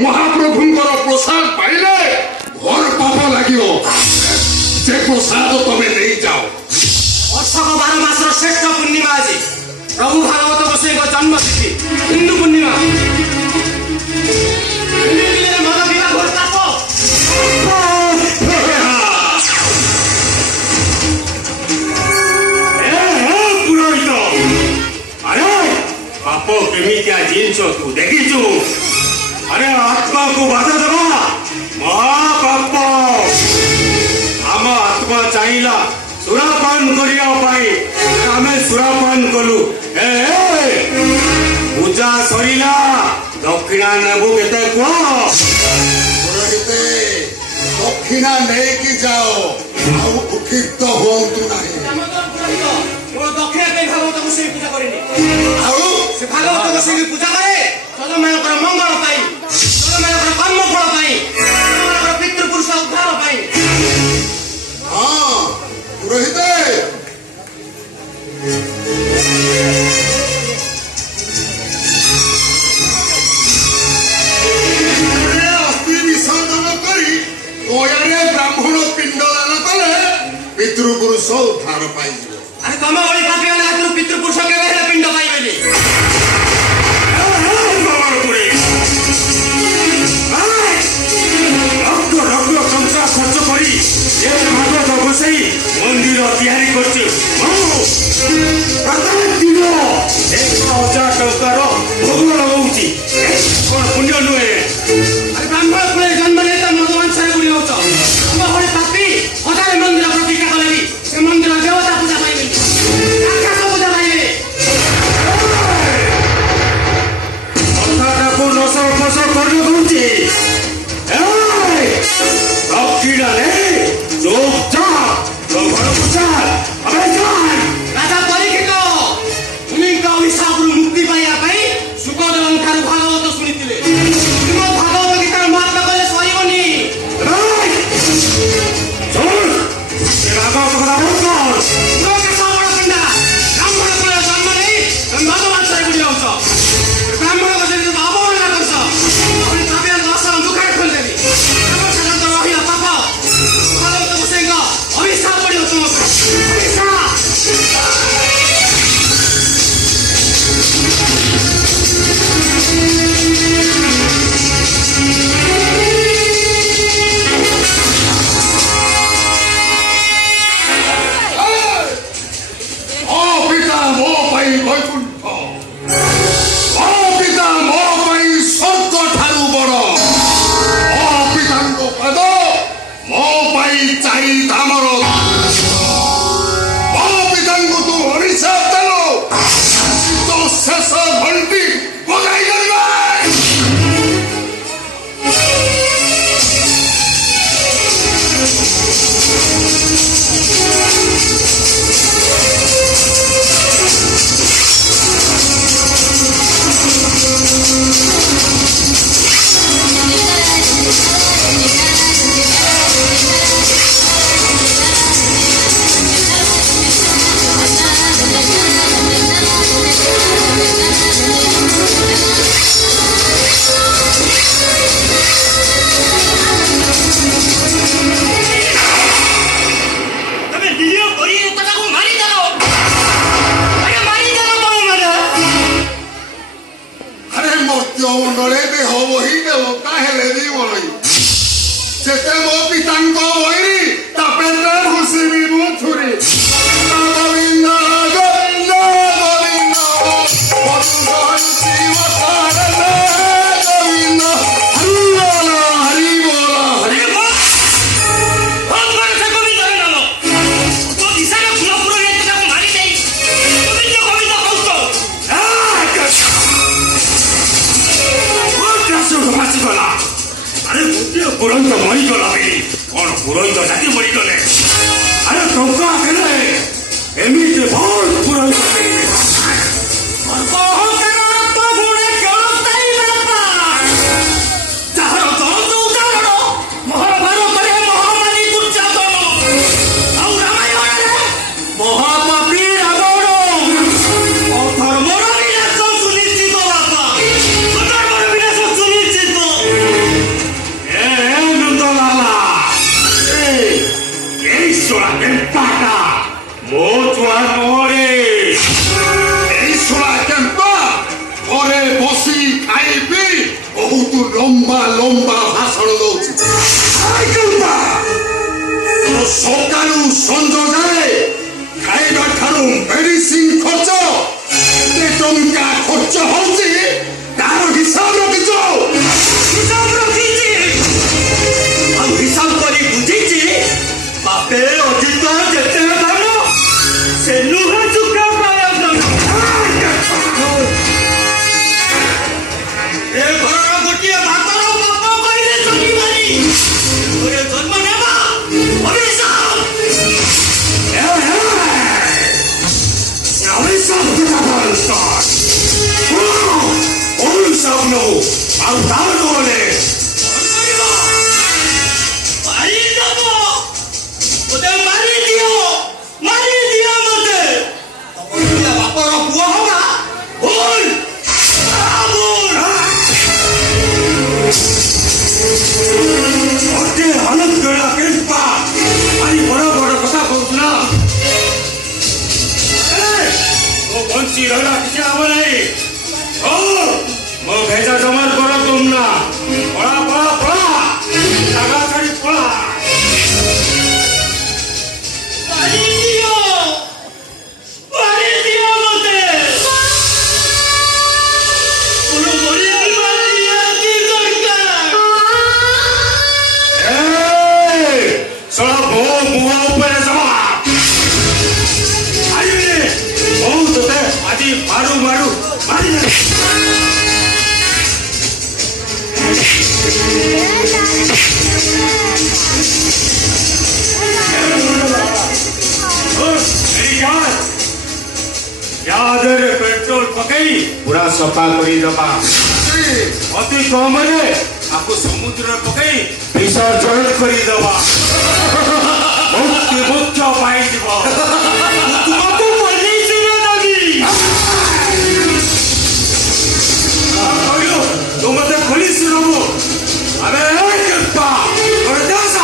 महाप्रभुंकर प्रसाद पाइले घर पाप लगे जे प्रसाद तमे नहीं जाओ। वर्षक 12 मास श्रेष्ठ पूर्णिमा आज प्रभु भागवत गोसाई जन्म तिथि हिंदू पूर्णिमा केमितिया जिनस तू देखीचु। अरे आत्मा को बाधा दबा महापाप। आम आत्मा चाहिला सुरापान करिया पाई आमे सुरापान कलु। पूजा सरिला दक्षिणा नेबु केते को पुरोहिते दक्षिणा नहीं की जाओ आउ उखित होंतु नहीं। दक्षिणा पे भागवत गोसाई पूजा करेनी आउ से भागवत गोसाई पूजा करे जगमेकर मंगल पाई जगमेकर कर्म फल पाई जगमेकर पितृपुरुष उद्धार पाई। हाँ पुरोहिते अस्थि विसर्जन करी गयारे ब्राह्मण पिंडदान कले पितृपुरुष उद्धार पाई। अरे तुम बड़ी पापी वाले हाथ पितृपुरुष के हेले पिंड पाइबेली। खर्च करी भागवत गोसाई मंदिर तैयारी करछे। प्रत्येक दिन 1000 टंकार भोग लगाउछि कोन पुण्य नुहे। अरे ब्राह्मण कुले जन्म लेता भगवान सारे गुड़ी होत तुम बड़ी पापी हजार मंदिर प्रतिष्ठा कलेबी से मंदिर देवता पूजा पाइबेली आकाश पूजा पाइबे। कथाटा को नसर फसर करले कहूछि दक्षिणा नहीं चुपचाप घर प्रचार राजा परीक्षित उनका अभिशाप मुक्ति पाइबा पई सुखदेव ठारू भागवत सुनिथिले श्रीमद् भागवत गीता महात्मा कले सहीबनी। सुन से भागवत कथा बोल लोक सबड़ पिंडा ब्राह्मण कुले जन्म नहीं भगवान सारे गुड़ी होत ब्राह्मण को जति बाबा ना करछ अपने ताबिया दस दुखार खोल देली अभिशाप पड़ियो तुमको अभिशाप। पिता मो पाई वैकुंठ पिता मो पाई स्वर्ग ठारू बड़ पिता पद मो पाई चाई धामर पिता तू अभिशाप देलो तो शेष घंटी बजाई करबे। मंडले देह बही देव काहेले दी बोलई जेते मो पितांक वैरी तापेन्द्र भूषिबी मुथुरी गोविंद गोविंद गोविंद पदुगण शिव तारले गोविंद हरि बोल हरि बोल भगवान से गोविंद नाम तो दिशारे फुलपुर रे ताको मारी देई गोविंद गोविंद कहतो अरे गोटे पुरोहित मरीगला बेली कौन पुरोहित जाति मरीगले। अरे टंका देले एमिति बहुत पुरोहित महाभारत ବହୁତ ଲମ୍ବା ଲମ୍ବା ଭାଷଣ ଦଉଛି। ସକାଳୁ ସଞ୍ଜ ଯାଏ ଖାଇବା ଠାରୁ ମେଡିସିନ ଖର୍ଚ୍ଚ କେତେ ଟଙ୍କା ଖର୍ଚ୍ଚ ହଉଛି ତାର ହିସାବ ରଖିଛ? ହିସାବ ରଖିଛି ଆଉ ହିସାବ କରି ବୁଝିଛି ବାପେ ଅଜିତ ଯେତେ ଧନ ସେ ନୁହେଁ ଚୁକା ପାୟ ଧନ। ଏ ଘରର ଗୋଟିଏ ଭାତର ବାପ କହିଲେ ଚଲିବାନି ଘରେ ଜନ୍ମ ନେବା ଅଭିଶାପ। ଆଉ ତାର ନହେଲେ ମାରିଦେବ ମୋତେ ମାରିଦିଅ ମୋତେ ବାପର ପୁଅ ହବା ଭୁଲ ଅଟେ ହଲତ ଗଲା କେମ୍ପା ଆଜି ବଡ଼ ବଡ଼ କଥା କହୁଛୁ ନା ଓ ବଞ୍ଚି ରହିଲା କିଛି ହବ ନାହିଁ। ମୋ ଭେଜା ଜମାର କର ତୁମ ନା ପଳା ପଳା ପଳା ଜାଗା ଛାଡ଼ି ପଳା। ମାରିଦିଅ ମୋତେ কোনো ମରିଯିବା ନିହାତି ଦରକାର। ଶଳା ମୋ ମୁହଁ ଉପରେ ଜମା ଆଜିବି ମୁଁ ତୋତେ ଆଜି ମାରୁ ମାରୁ ମାରି यादरे पेट्रोल पकई पूरा सफा करी दबा अति कम रे आपको समुद्र पकई विसर्जन करी दबा मुक्ति मुख्य पाई দিব ତୁମକୁ ବନେଇଛୁ ନା ଦାବି କହିଲୁ ତୁ ମତେ ପୋଲିସ ନବୁ ଆବେ କେମ୍ପା ତୋର ଦେଶ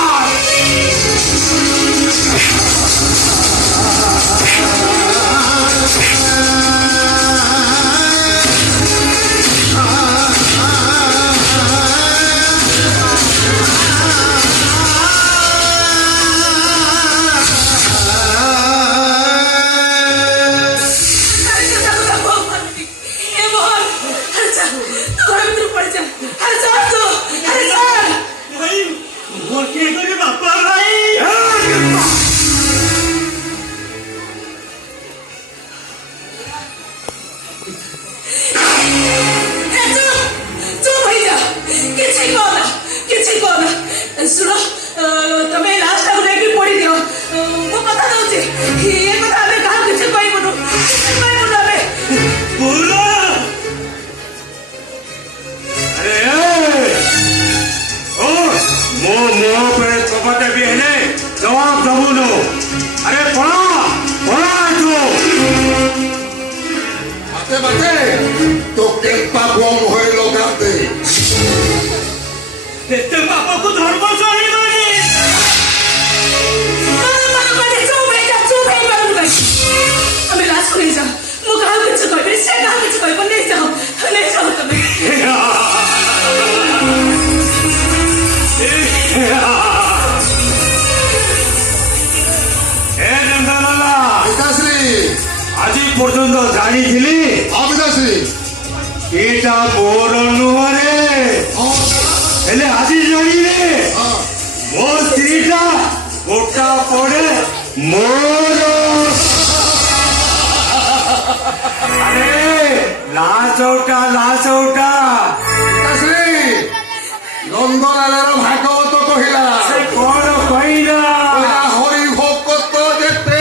ଶୁଣ ତମେ ଲାଷ୍ଟଟାକୁ ନେଇକି ପଢିଦିଅ ମୁଁ କଥା ଦଉଛି ଏ କଥା ଆମେ କାହାକୁ କିଛି କହିବୁନୁ ଆମେ अरे ओ मो मुंह पे चपटे भी है जवाब दबू नो अरे पढ़ा पढ़ा तू ବାଟେ ବାଟେ ତୋ କେମ୍ପା ବମ୍ ହୋଇ ଲଗାନ୍ତେ। ଏତେ ପାପକୁ ଧର୍ମ ସହିବନି। ଆମେ ଲାଷ୍ଟ ନେଇଯାଅ ମୁଁ କାହାକୁ କିଛି କହିବି ସେ କାହାକୁ କିଛି କହିବ ନେଇଯାଅ ତମେ আজি পর্যন্ত জানিছিলি ଅବିନାଶ୍ରୀ এটা মোর নুহরে ହେଲେ ଆଜି ଜାଣିଲେ ମୋ ସ୍ତ୍ରୀଟା ଗୋଟା ପଡେ ମୋର ଆରେ ଲାଚଉଟା ନନ୍ଦଲାଲର ଭାଗବତ କହିଲା ସେ କଣ କହିଲା ହରି ଭକତ ଯେତେ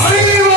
ହରିବ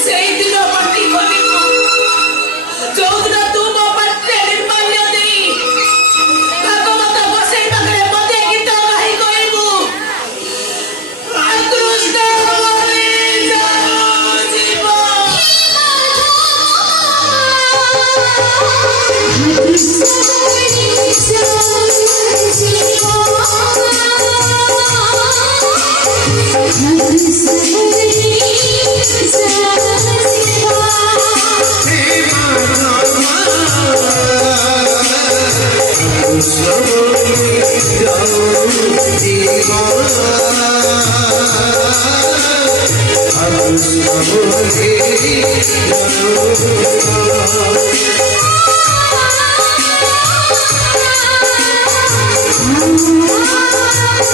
ସେଇଦିନ ପାଟି କଲି ମୁଁ ଯୋଉଦିନ ତୁ ମୋ ପାଟିରେ ନିର୍ମାଲ୍ୟ ଦେଇ ଭାଗବତ ବସେଇ ପାଖରେ ମତେ ଗୀତ ଗାଇ କହିବୁ ଆକୃଷ୍ଟ ହୋଇ ଯାଉ ଜୀବ। Hey,